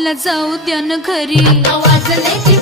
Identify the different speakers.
Speaker 1: मला जाऊ द्या ना घरी.
Speaker 2: वाजले ती